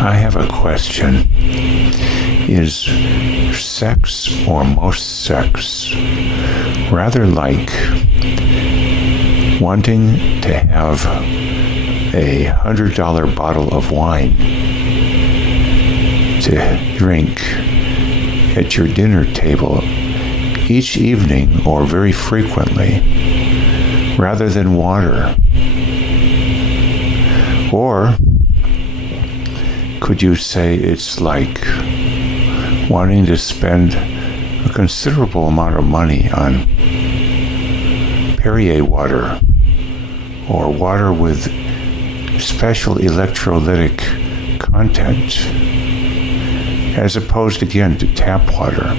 I have a question. Is sex, or most sex, rather like wanting to have a $100 bottle of wine to drink at your dinner table each evening or very frequently, rather than water? Or could you say it's like wanting to spend a considerable amount of money on Perrier water, or water with special electrolytic content, as opposed again to tap water?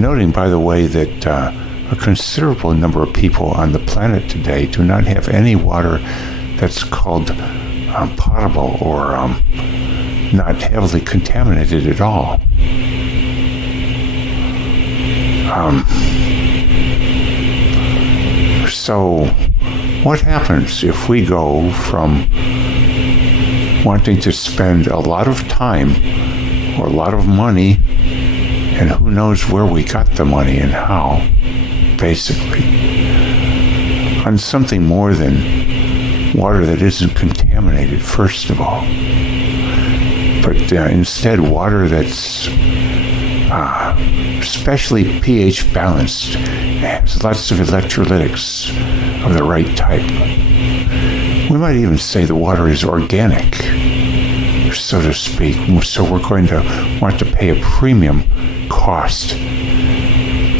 Noting, by the way, that a considerable number of people on the planet today do not have any water that's called potable or not heavily contaminated at all. So what happens if we go from wanting to spend a lot of time or a lot of money, and who knows where we got the money and how, basically, on something more than water that isn't contaminated, first of all, but instead water that's especially pH balanced, has lots of electrolytics of the right type. We might even say the water is organic, so to speak, so we're going to want to pay a premium cost,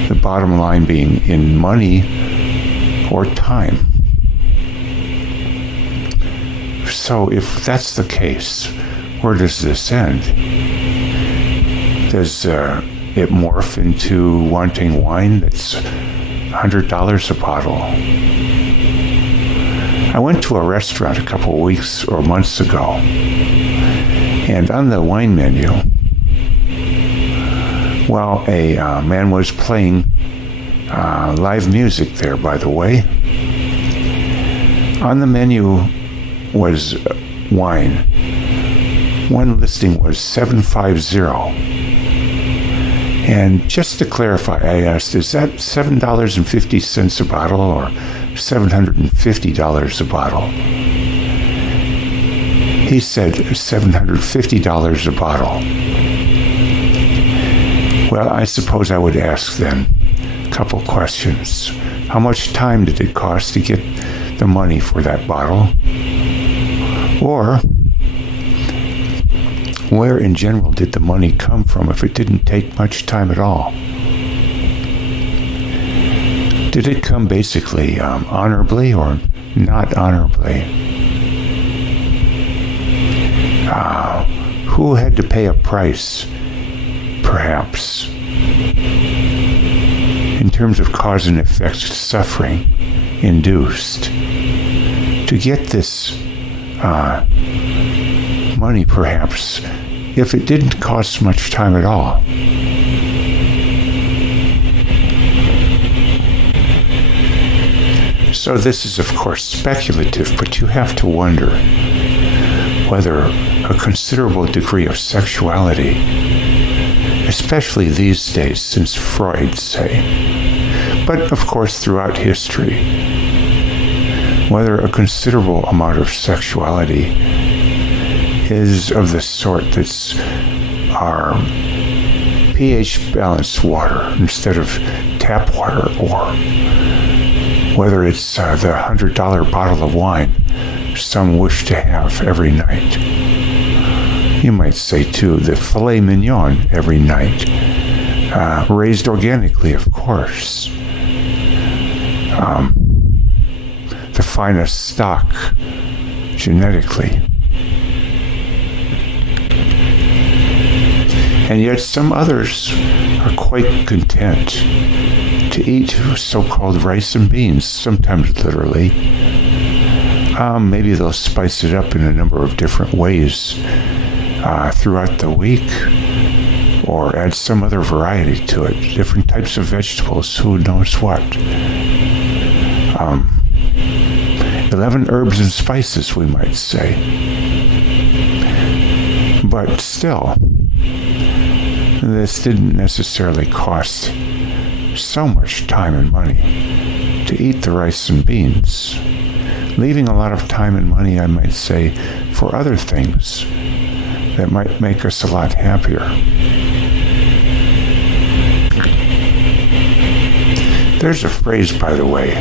the bottom line being in money or time. So if that's the case, where does this end? Does it morph into wanting wine that's $100 a bottle? I went to a restaurant a couple of weeks or months ago, and on the wine menu, well, a man was playing live music there, by the way. On the menu was wine. One listing was $7.50. And just to clarify, I asked, is that $7.50 a bottle or $750 a bottle? He said $750 a bottle. Well, I suppose I would ask then a couple questions. How much time did it cost to get the money for that bottle? Or where in general did the money come from if it didn't take much time at all? Did it come basically honorably or not honorably? Who had to pay a price, perhaps, in terms of cause and effect suffering induced to get this money, perhaps, if it didn't cost much time at all? So this is, of course, speculative, but you have to wonder whether a considerable degree of sexuality, especially these days since Freud, say, but of course throughout history, whether a considerable amount of sexuality is of the sort that's our pH balanced water instead of tap water, or whether it's the $100 bottle of wine some wish to have every night. You might say, too, the filet mignon every night, raised organically, of course. The finest stock genetically. And yet some others are quite content to eat so-called rice and beans, sometimes literally. Maybe they'll spice it up in a number of different ways throughout the week, or add some other variety to it, different types of vegetables, who knows what. 11 herbs and spices, we might say. But still, this didn't necessarily cost so much time and money to eat the rice and beans, leaving a lot of time and money, I might say, for other things that might make us a lot happier. There's a phrase, by the way,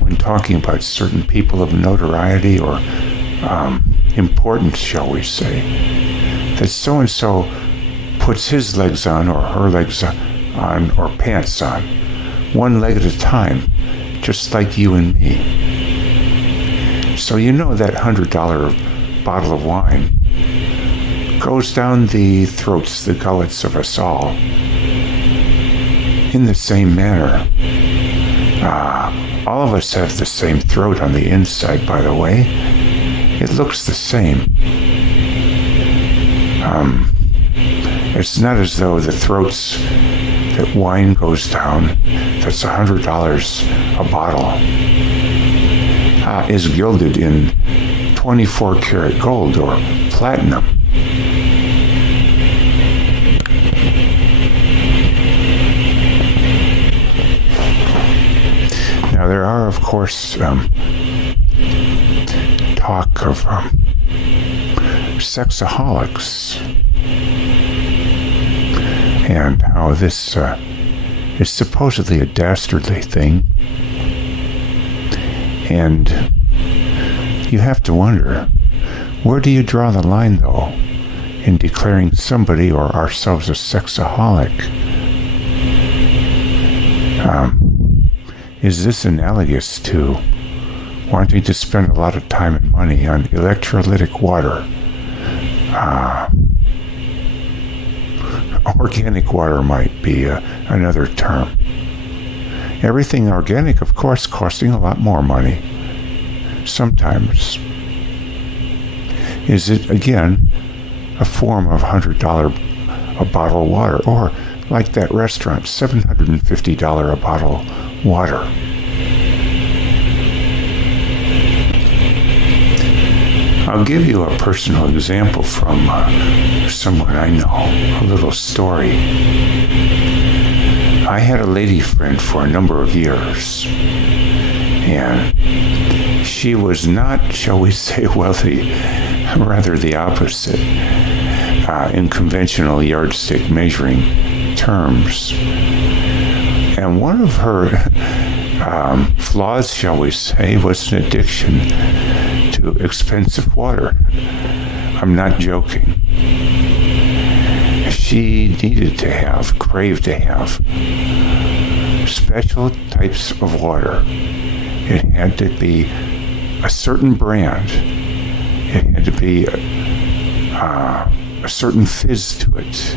when talking about certain people of notoriety or importance, shall we say, that so-and-so puts his legs on or her legs on or pants on, one leg at a time, just like you and me. So you know that $100 bottle of wine goes down the throats, the gullets of us all in the same manner. All of us have the same throat on the inside, by the way. It looks the same. It's not as though the throats that wine goes down, that's $100 a bottle, is gilded in 24 karat gold or platinum. Now, there are, of course, talk of sexaholics and how this is supposedly a dastardly thing. And you have to wonder, where do you draw the line, though, in declaring somebody or ourselves a sexaholic? Is this analogous to wanting to spend a lot of time and money on electrolytic water? Organic water might be another term. Everything organic, of course, costing a lot more money. Sometimes. Is it, again, a form of $100 a bottle of water? Or, like that restaurant, $750 a bottle water? I'll give you a personal example from someone I know, a little story. I had a lady friend for a number of years, and she was not, shall we say, wealthy, rather the opposite, in conventional yardstick measuring terms. And one of her flaws, shall we say, was an addiction to expensive water. I'm not joking. She craved to have special types of water. It had to be a certain brand. It had to be a certain fizz to it.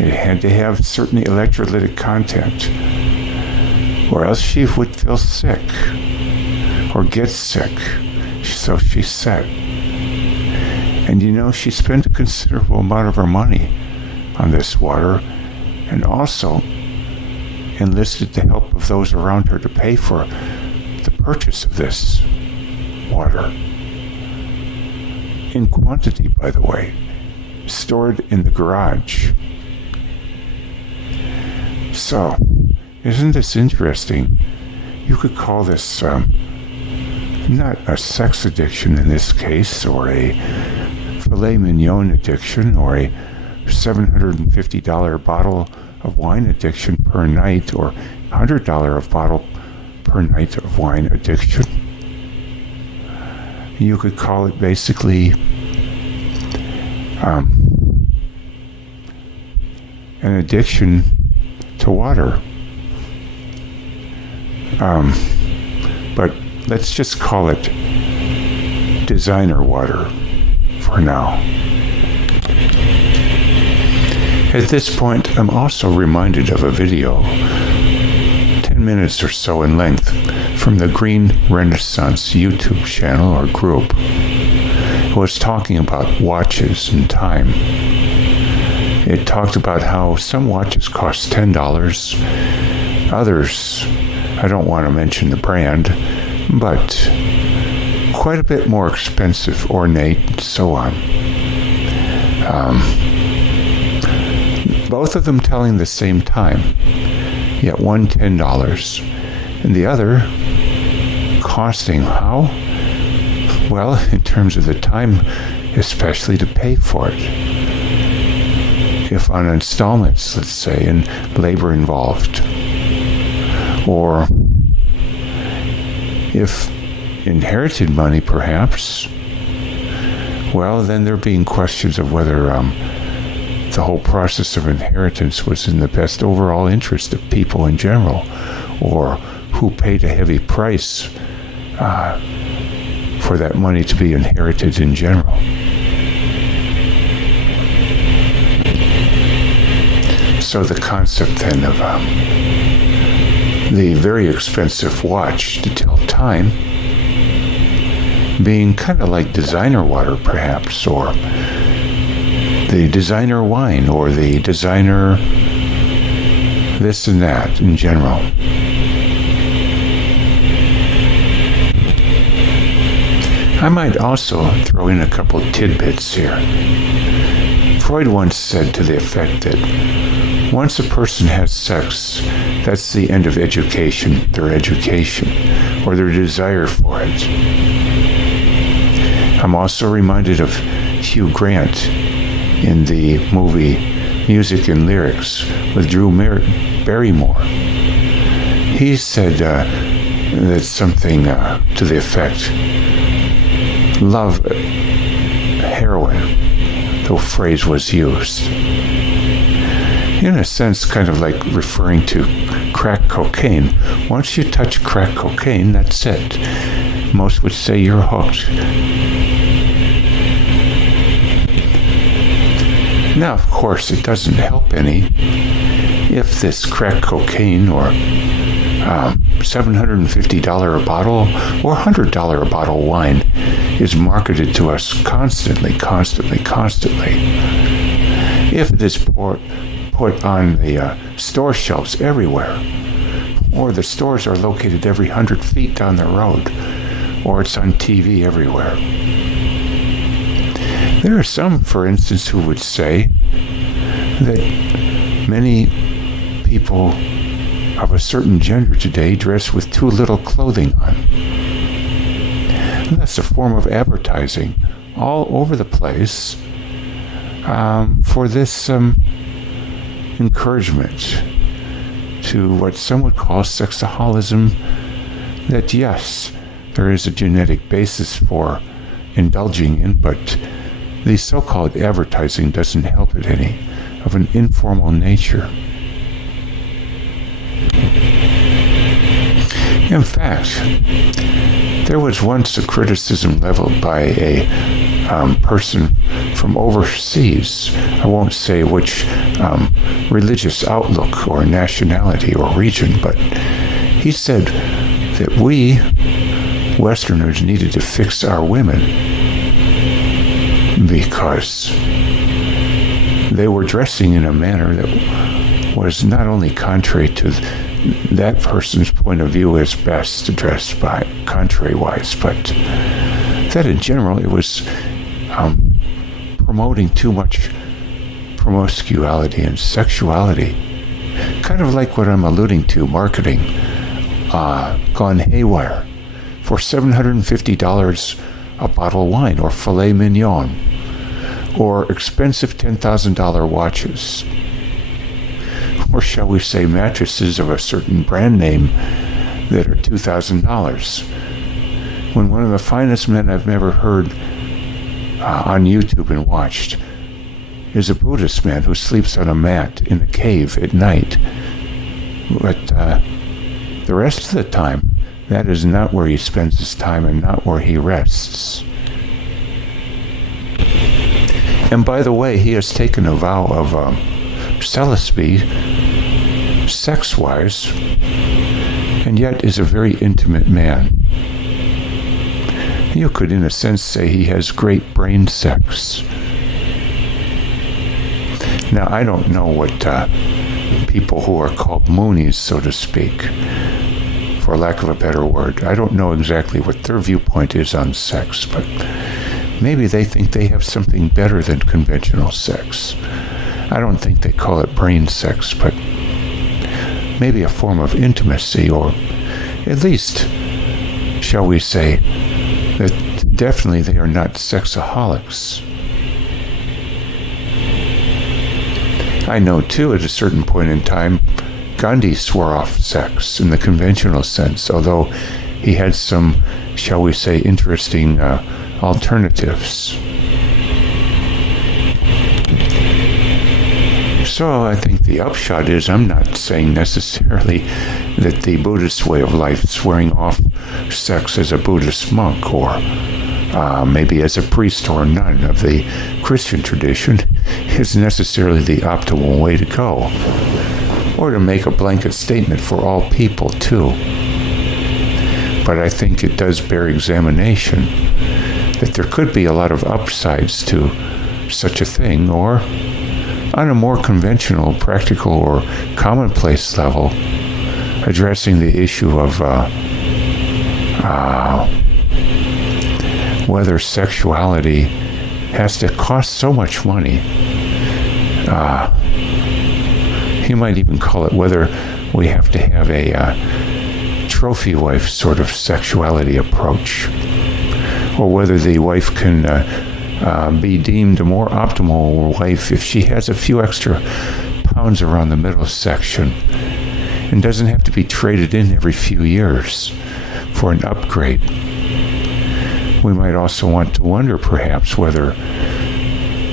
It had to have certain electrolytic content, or else she would feel sick or get sick. So she said. And she spent a considerable amount of her money on this water, and also enlisted the help of those around her to pay for the purchase of this water. In quantity, by the way, stored in the garage. So, isn't this interesting? You could call this not a sex addiction in this case, or a filet mignon addiction, or a $750 bottle of wine addiction per night, or $100 a bottle per night of wine addiction. You could call it basically an addiction to water. But let's just call it designer water for now. At this point, I'm also reminded of a video, 10 minutes or so in length, from the Green Renaissance YouTube channel or group. It was talking about watches and time. It talked about how some watches cost $10, others, I don't want to mention the brand, but quite a bit more expensive, ornate, and so on. both of them telling the same time, yet one $10 and the other costing how? Well, in terms of the time, especially to pay for it. If on installments, let's say, and labor involved, or if inherited money, perhaps, well, then there being questions of whether the whole process of inheritance was in the best overall interest of people in general, or who paid a heavy price for that money to be inherited in general. So the concept then of the very expensive watch to tell time being kind of like designer water, perhaps, or the designer wine, or the designer this and that in general. I might also throw in a couple tidbits here. Freud once said to the effect that once a person has sex, that's the end of education, their education, or their desire for it. I'm also reminded of Hugh Grant in the movie Music and Lyrics with Drew Barrymore. He said that something to the effect, love heroin, the phrase was used. In a sense, kind of like referring to crack cocaine. Once you touch crack cocaine, that's it. Most would say you're hooked. Now, of course, it doesn't help any if this crack cocaine or $750 a bottle or $100 a bottle wine is marketed to us constantly. If it is put on the store shelves everywhere, or the stores are located every 100 feet down the road, or it's on TV everywhere. There are some, for instance, who would say that many people of a certain gender today dress with too little clothing on. And that's a form of advertising all over the place for this encouragement to what some would call sexaholism, that yes, there is a genetic basis for indulging in, but the so-called advertising doesn't help it any, of an informal nature. In fact, there was once a criticism leveled by a person from overseas, I won't say which religious outlook or nationality or region, but he said that we Westerners needed to fix our women because they were dressing in a manner that was not only contrary to that person's point of view as best to dress by contrary-wise, but that in general it was promoting too much promiscuity and sexuality, kind of like what I'm alluding to, marketing gone haywire for $750 a bottle of wine, or filet mignon, or expensive $10,000 watches, or shall we say mattresses of a certain brand name that are $2,000, when one of the finest men I've ever heard on YouTube and watched is a Buddhist man who sleeps on a mat in a cave at night. But the rest of the time, that is not where he spends his time and not where he rests. And by the way, he has taken a vow of celibacy, sex-wise, and yet is a very intimate man. You could, in a sense, say he has great brain sex. Now, I don't know what people who are called Moonies, so to speak, for lack of a better word, I don't know exactly what their viewpoint is on sex, but maybe they think they have something better than conventional sex. I don't think they call it brain sex, but maybe a form of intimacy, or at least, shall we say, that definitely they are not sexaholics. I know, too, at a certain point in time, Gandhi swore off sex in the conventional sense, although he had some, shall we say, interesting alternatives. So I think the upshot is, I'm not saying necessarily that the Buddhist way of life, swearing off sex as a Buddhist monk, or maybe as a priest or a nun of the Christian tradition, is necessarily the optimal way to go, or to make a blanket statement for all people too. But I think it does bear examination that there could be a lot of upsides to such a thing, or on a more conventional, practical, or commonplace level, addressing the issue of whether sexuality has to cost so much money. You might even call it whether we have to have a trophy wife sort of sexuality approach, or whether the wife can be deemed a more optimal wife if she has a few extra pounds around the middle section and doesn't have to be traded in every few years for an upgrade. We might also want to wonder, perhaps, whether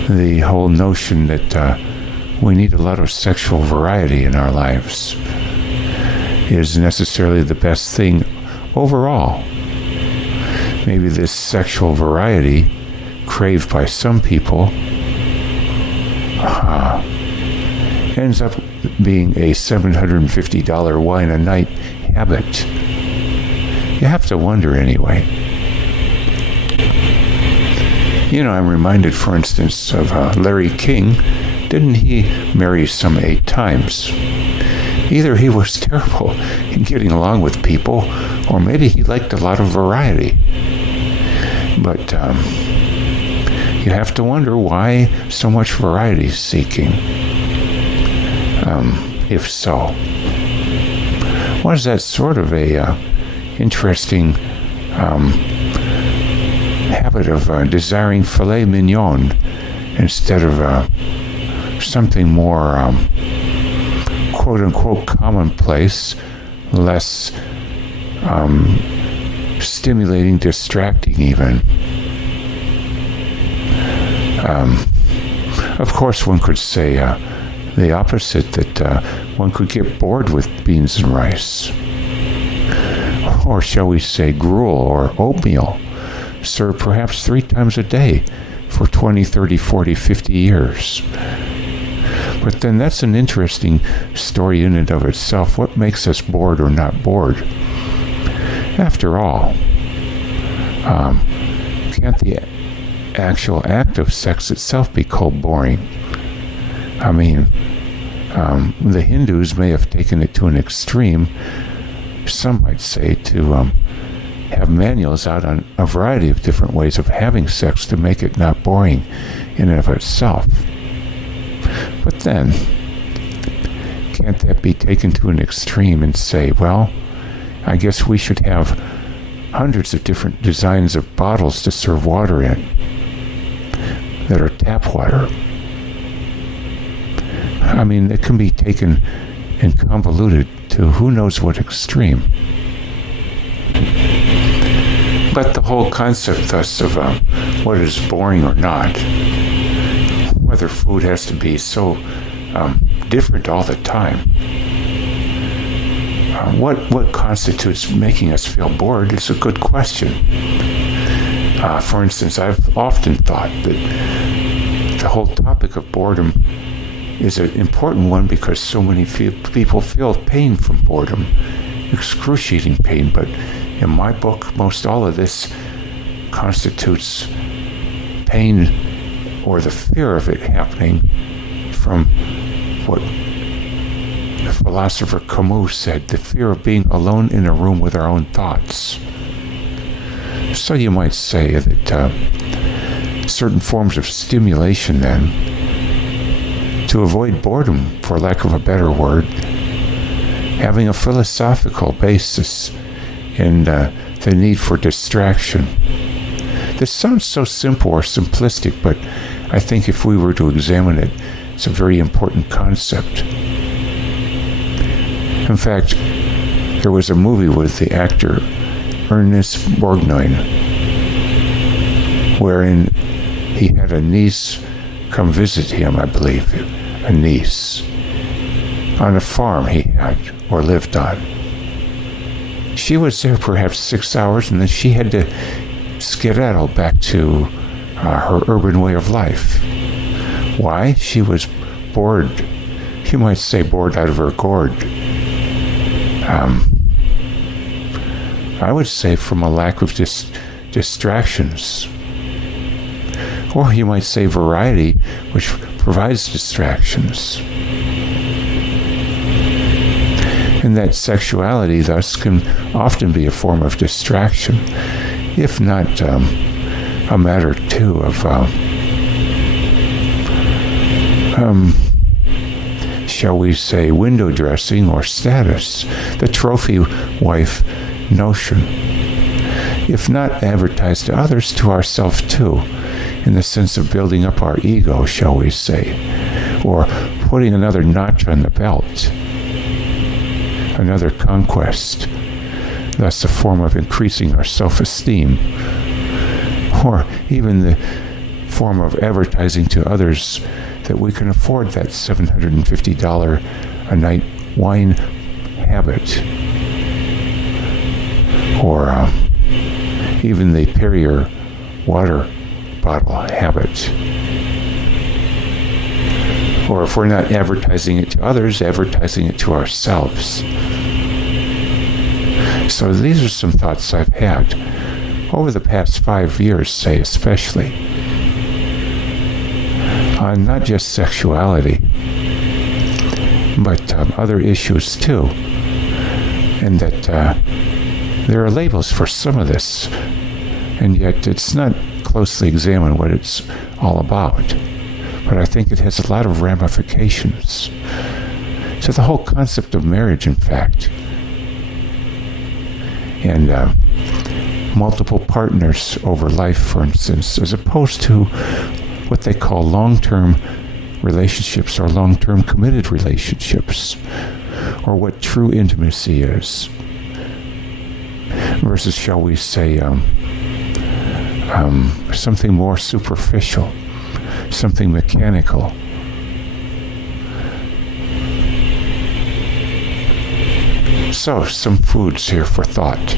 the whole notion that we need a lot of sexual variety in our lives is necessarily the best thing overall. Maybe this sexual variety craved by some people ends up being a $750 wine a night habit. You have to wonder anyway. You know, I'm reminded, for instance, of Larry King. Didn't he marry some 8 times? Either he was terrible in getting along with people, or maybe he liked a lot of variety. But you have to wonder why so much variety seeking. If so, was that sort of a interesting habit of desiring filet mignon instead of something more quote-unquote commonplace, less stimulating, distracting even. Of course, one could say the opposite, that one could get bored with beans and rice. Or shall we say gruel or oatmeal, served perhaps 3 times a day for 20, 30, 40, 50 years. But then that's an interesting story in and of itself. What makes us bored or not bored? After all, can't the actual act of sex itself be called boring? I mean, the Hindus may have taken it to an extreme, some might say, to have manuals out on a variety of different ways of having sex to make it not boring in and of itself. But then, can't that be taken to an extreme and say, well, I guess we should have hundreds of different designs of bottles to serve water in that are tap water? I mean, it can be taken and convoluted to who knows what extreme. But the whole concept, thus, of what is boring or not, whether food has to be so different all the time, what constitutes making us feel bored is a good question. For instance, I've often thought that the whole topic of boredom is an important one because so many people feel pain from boredom, excruciating pain. But in my book, most all of this constitutes pain or the fear of it happening from what the philosopher Camus said, the fear of being alone in a room with our own thoughts. So you might say that certain forms of stimulation then, to avoid boredom, for lack of a better word, having a philosophical basis in the need for distraction. This sounds so simple or simplistic, but I think if we were to examine it, it's a very important concept. In fact, there was a movie with the actor Ernest Borgnine, wherein he had a niece come visit him, I believe, a niece, on a farm he had or lived on. She was there perhaps 6 hours, and then she had to skedaddle back to her urban way of life. Why? She was bored. You might say bored out of her gourd. I would say from a lack of distractions. Or you might say variety, which provides distractions. And that sexuality, thus, can often be a form of distraction, if not a matter, too, of, shall we say, window dressing or status, the trophy wife notion. If not advertised to others, to ourselves, too, in the sense of building up our ego, shall we say, or putting another notch on the belt, another conquest, thus a form of increasing our self-esteem, or even the form of advertising to others that we can afford that $750 a night wine habit, or even the Perrier water bottle habit. Or if we're not advertising it to others, advertising it to ourselves. So these are some thoughts I've had over the past 5 years, say especially, on not just sexuality, but other issues too. And that there are labels for some of this, and yet it's not closely examined what it's all about. But I think it has a lot of ramifications to the whole concept of marriage, in fact. And multiple partners over life, for instance, as opposed to what they call long-term relationships or long-term committed relationships, or what true intimacy is, versus, shall we say, something more superficial, something mechanical. So, some foods here for thought.